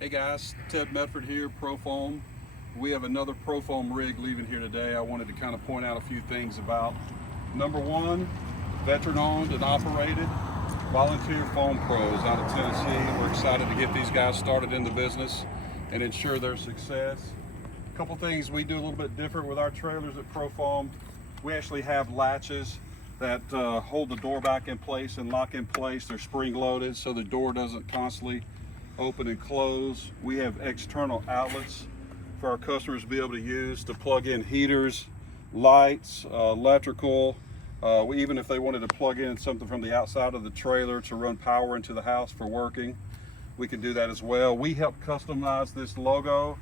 Hey guys, Ted Medford here, Profoam. We have another Profoam rig leaving here today. I wanted to kind of point out a few things about. Number one, veteran owned and operated volunteer foam pros out of Tennessee. We're excited to get these guys started in the business and ensure their success. A couple things we do a little bit different with our trailers at Profoam. We actually have latches that hold the door back in place and lock in place. They're spring loaded so the door doesn't constantly open and close. We have external outlets for our customers to be able to use to plug in heaters, lights, electrical. Even if they wanted to plug in something from the outside of the trailer to run power into the house for working, we can do that as well. We help customize this logo,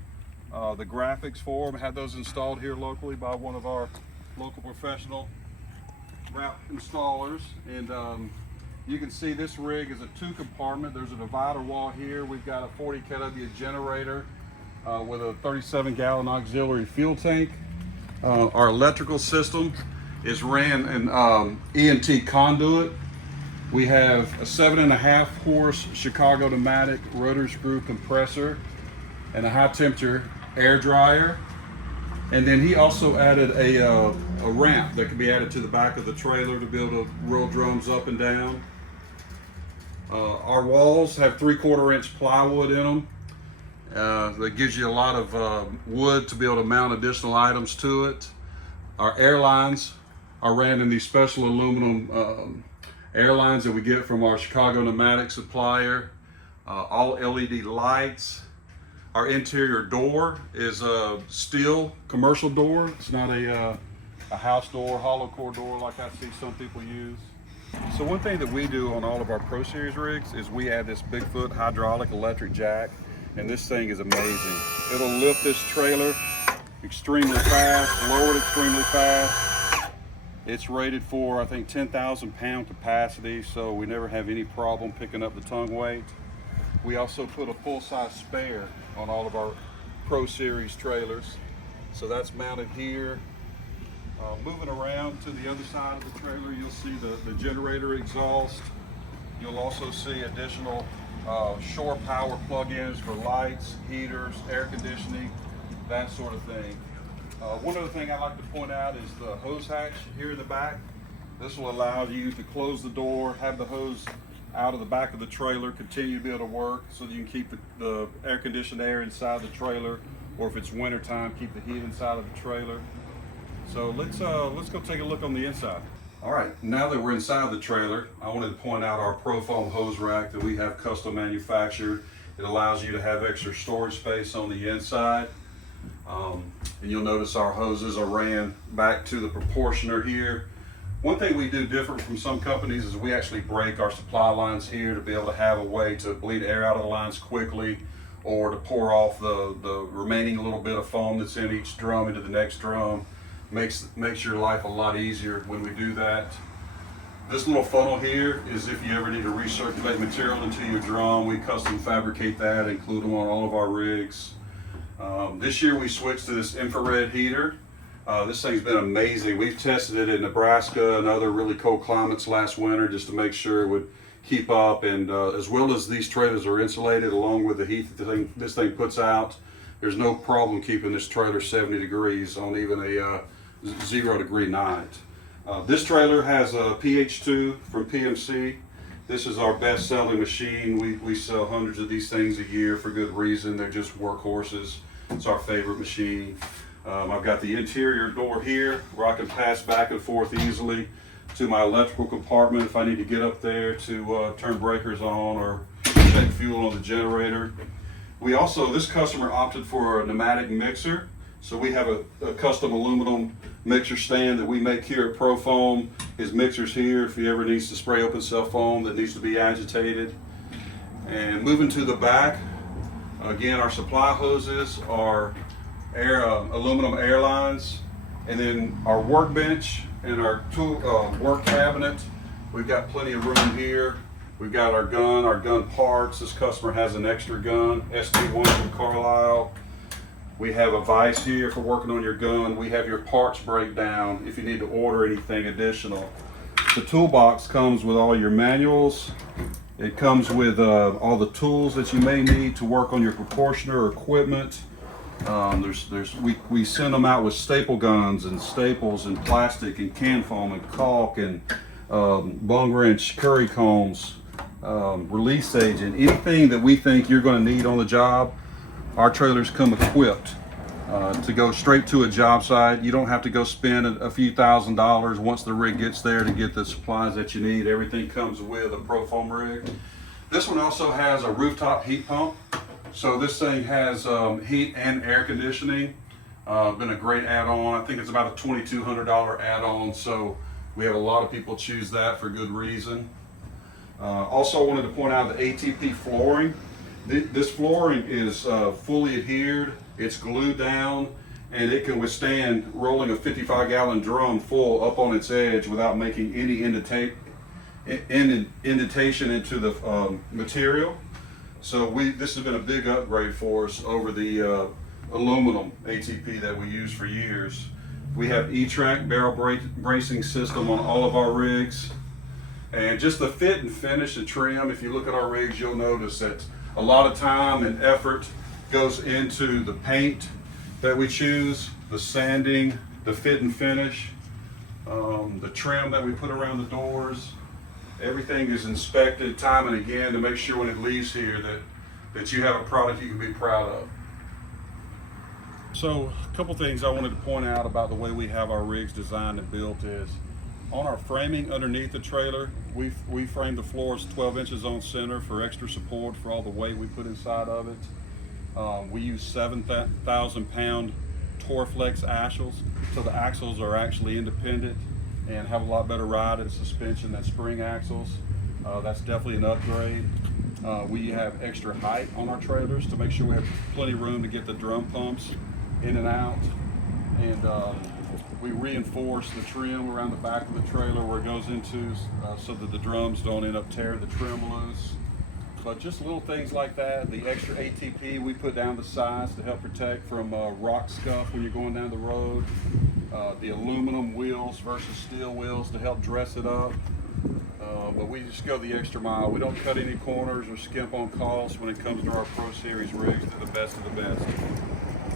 the graphics for them, had those installed here locally by one of our local professional route installers. And you can see this rig is a 2-compartment. There's a divider wall here. We've got a 40 kW generator with a 37-gallon auxiliary fuel tank. Our electrical system is ran in E&T conduit. We have a 7.5 horse Chicago pneumatic rotary screw compressor and a high temperature air dryer. And then he also added a ramp that can be added to the back of the trailer to be able to roll drums up and down. Our walls have 3/4 inch plywood in them. That gives you a lot of wood to be able to mount additional items to it. Our airlines are ran in these special aluminum airlines that we get from our Chicago pneumatic supplier. All LED lights. Our interior door is a steel commercial door. It's not a house door, hollow core door like I see some people use. So one thing that we do on all of our Pro Series rigs is we add this Bigfoot hydraulic electric jack, and this thing is amazing. It'll lift this trailer extremely fast, lower it extremely fast. It's rated for, I think, 10,000 pound capacity, so we never have any problem picking up the tongue weight. We also put a full-size spare on all of our Pro Series trailers. So that's mounted here. Moving around to the other side of the trailer, you'll see the generator exhaust. You'll also see additional shore power plug-ins for lights, heaters, air conditioning, that sort of thing. One other thing I like to point out is the hose hatch here in the back. This will allow you to close the door, have the hose out of the back of the trailer, continue to be able to work so that you can keep the air conditioned air inside the trailer, or if it's winter time, keep the heat inside of the trailer. So let's go take a look on the inside. All right, now that we're inside the trailer, I wanted to point out our Profoam hose rack that we have custom manufactured. It allows you to have extra storage space on the inside. And you'll notice our hoses are ran back to the proportioner here. One thing we do different from some companies is we actually break our supply lines here to be able to have a way to bleed air out of the lines quickly, or to pour off the remaining little bit of foam that's in each drum into the next drum. Makes your life a lot easier when we do that. This little funnel here is if you ever need to recirculate material into your drum. We custom fabricate that, include them on all of our rigs. This year we switched to this infrared heater. This thing's been amazing. We've tested it in Nebraska and other really cold climates last winter just to make sure it would keep up, and as well as these trailers are insulated along with the heat that this thing puts out, there's no problem keeping this trailer 70 degrees on even a 0-degree night. This trailer has a PH2 from PMC. This is our best-selling machine. We sell hundreds of these things a year for good reason. They're just workhorses. It's our favorite machine. I've got the interior door here where I can pass back and forth easily to my electrical compartment if I need to get up there to turn breakers on or check fuel on the generator. We also, this customer opted for a pneumatic mixer. So we have a custom aluminum mixer stand that we make here at Profoam. His mixer's here if he ever needs to spray open cell foam that needs to be agitated. And moving to the back, again, our supply hoses are aluminum airlines. And then our workbench and our tool work cabinet, we've got plenty of room here. We've got our gun parts. This customer has an extra gun, ST1 from Carlisle. We have a vise here for working on your gun. We have your parts breakdown if you need to order anything additional. The toolbox comes with all your manuals, It comes with all the tools that you may need to work on your proportioner or equipment. We send them out with staple guns and staples and plastic and can foam and caulk and bung wrench, curry combs, release agent, anything that we think you're going to need on the job. Our trailers come equipped to go straight to a job site. You don't have to go spend a few $1,000s once the rig gets there to get the supplies that you need. Everything comes with a Profoam rig. This one also has a rooftop heat pump. So this thing has heat and air conditioning. Been a great add-on. I think it's about a $2,200 add-on. So we have a lot of people choose that for good reason. Also wanted to point out the ATP flooring. This flooring is fully adhered, it's glued down, and it can withstand rolling a 55-gallon drum full up on its edge without making any indentation into the material. So this has been a big upgrade for us over the aluminum ATP that we use for years. We have E-track barrel bracing system on all of our rigs. And just the fit and finish and trim, if you look at our rigs, you'll notice that a lot of time and effort goes into the paint that we choose, the sanding, the fit and finish, the trim that we put around the doors. Everything is inspected time and again to make sure when it leaves here that you have a product you can be proud of. So a couple things I wanted to point out about the way we have our rigs designed and built is, on our framing underneath the trailer, we frame the floors 12 inches on center for extra support for all the weight we put inside of it. We use 7,000-pound Torflex axles, so the axles are actually independent and have a lot better ride and suspension than spring axles. That's definitely an upgrade. We have extra height on our trailers to make sure we have plenty of room to get the drum pumps in and out. And we reinforce the trim around the back of the trailer where it goes into so that the drums don't end up tearing the trim loose. But just little things like that. The extra ATP we put down the sides to help protect from rock scuff when you're going down the road. The aluminum wheels versus steel wheels to help dress it up. But we just go the extra mile. We don't cut any corners or skimp on costs when it comes to our Pro Series rigs. They're the best of the best.